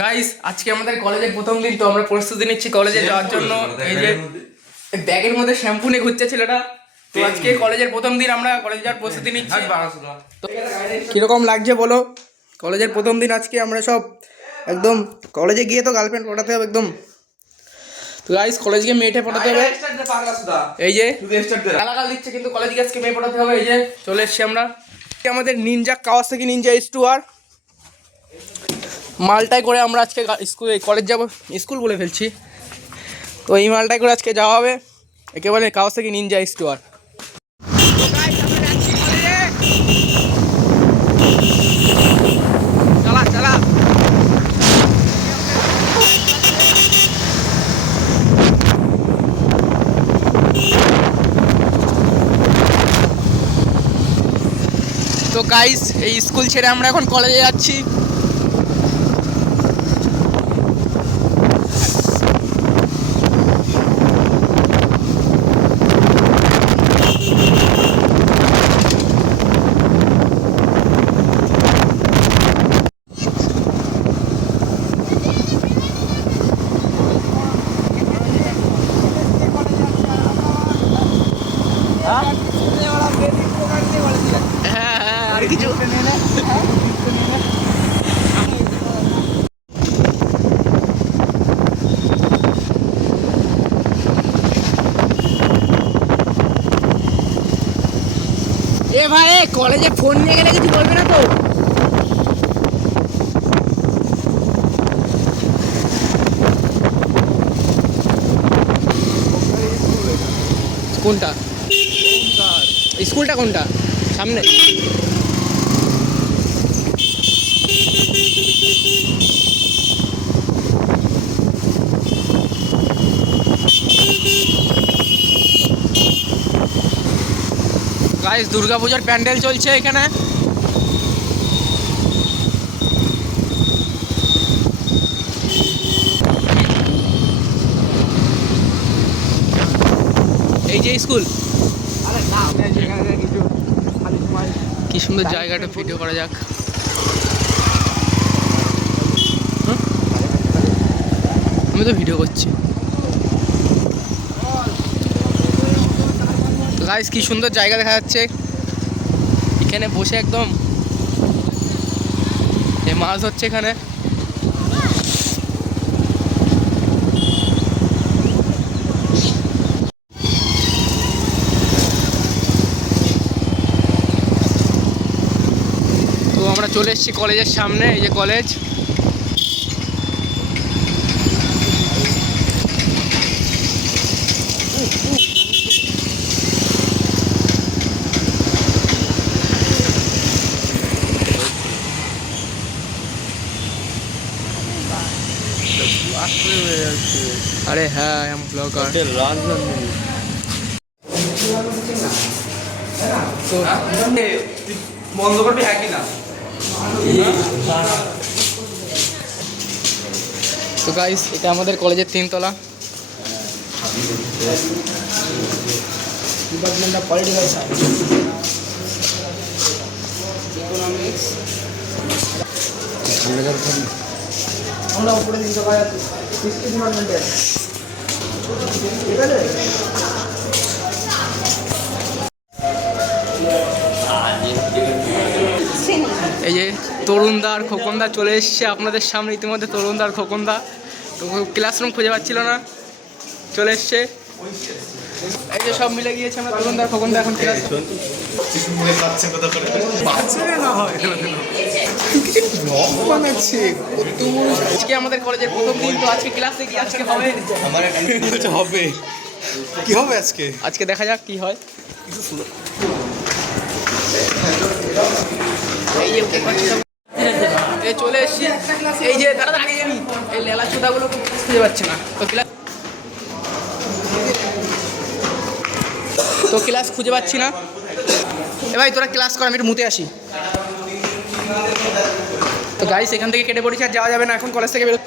Guys আজকে আমাদের কলেজের প্রথম দিন, তো আমরা প্রস্তুতি নিচ্ছি কলেজে যাওয়ার জন্য। এই যে ব্যাগের মধ্যে শ্যাম্পু নিয়ে ঘুরছে ছেলেটা। তো আজকে কলেজের প্রথম দিন, আমরা কলেজে যাওয়ার প্রস্তুতি নিচ্ছি। তো কিরকম লাগছে বলো? কলেজের প্রথম দিন আজকে আমরা সব একদম কলেজে গিয়ে তো গার্লফ্রেন্ড পটাতে হবে একদম। তো গাইস কলেজকে মেয়েটে পটাতে হবে। এই যে গালাগাল দিচ্ছে কিন্তু কলেজে আজকে মেয়ে পটাতে হবে। এই যে চলে এসছি আমরা। আমাদের নিনজা কাওয়াসাকি নিনজা S2R মালটাই করে আমরা আজকে কলেজ যাব, স্কুল বলে ফেলছি। তো এই মালটাই করে আজকে যাওয়া হবে একেবারে কাওয়াসাকি নিনজা S2R। চালা চালা। তো গাইস এই স্কুল ছেড়ে আমরা এখন কলেজে যাচ্ছি। আর কিছু এ ভাই কলেজে ফোন নিয়ে গেলে কিছু বলবে না তো? কোনটা স্কুলটা কোনটা সামনে? গাইস দুর্গাপূজার প্যান্ডেল চলছে এখানে। এই যে স্কুল, কি সুন্দর জায়গাটা, ভিডিও করা যাক। আমি তো ভিডিও করছি। গাইস কি সুন্দর জায়গা দেখা যাচ্ছে, এখানে বসে একদম মাছ হচ্ছে এখানে। তো আমরা চলে এসেছি কলেজের সামনে। এই যে কলেজ। আরে হ্যাঁ আমি ব্লগার। তো বন্ধ করবি একই না। তো গাইস এটা আমাদের কলেজের 3 তলা। Department of political science, economics. আমরা উপরে 3 তলায় আছি, হিস্ট্রি ডিপার্টমেন্টে আছি। ঠিক আছে। এই যে তরুণদার খোকনদা চলে এসছে আপনাদের সামনে। ইতিমধ্যে তরুণদার খোকনদা তো ক্লাসরুম খুঁজে পাচ্ছিল না, চলে এসছে। এই যে সব মিলে গিয়েছে আমরা তরুণদার খোকনদা এখন ক্লাস। আজকে আমাদের কলেজের প্রথম দিন, তো আজকে ক্লাসে কি আজকে হবে? হবে কি হবে আজকে? আজকে দেখা যাক কি হয়। এই যে এই চলে এসছি। এই যে দাঁড়া আগে যাবি, এই লেলা চোদাগুলো খুঁজে পাচ্ছে না। তো ক্লাস খুঁজে পাচ্ছি না। এ ভাই তোরা ক্লাস কর, আমি একটু মুতে আসি। তো গাইস এখান থেকে কেটে পড়েছি, আর যাওয়া যাবে না এখন কলেজ থেকে বেরো।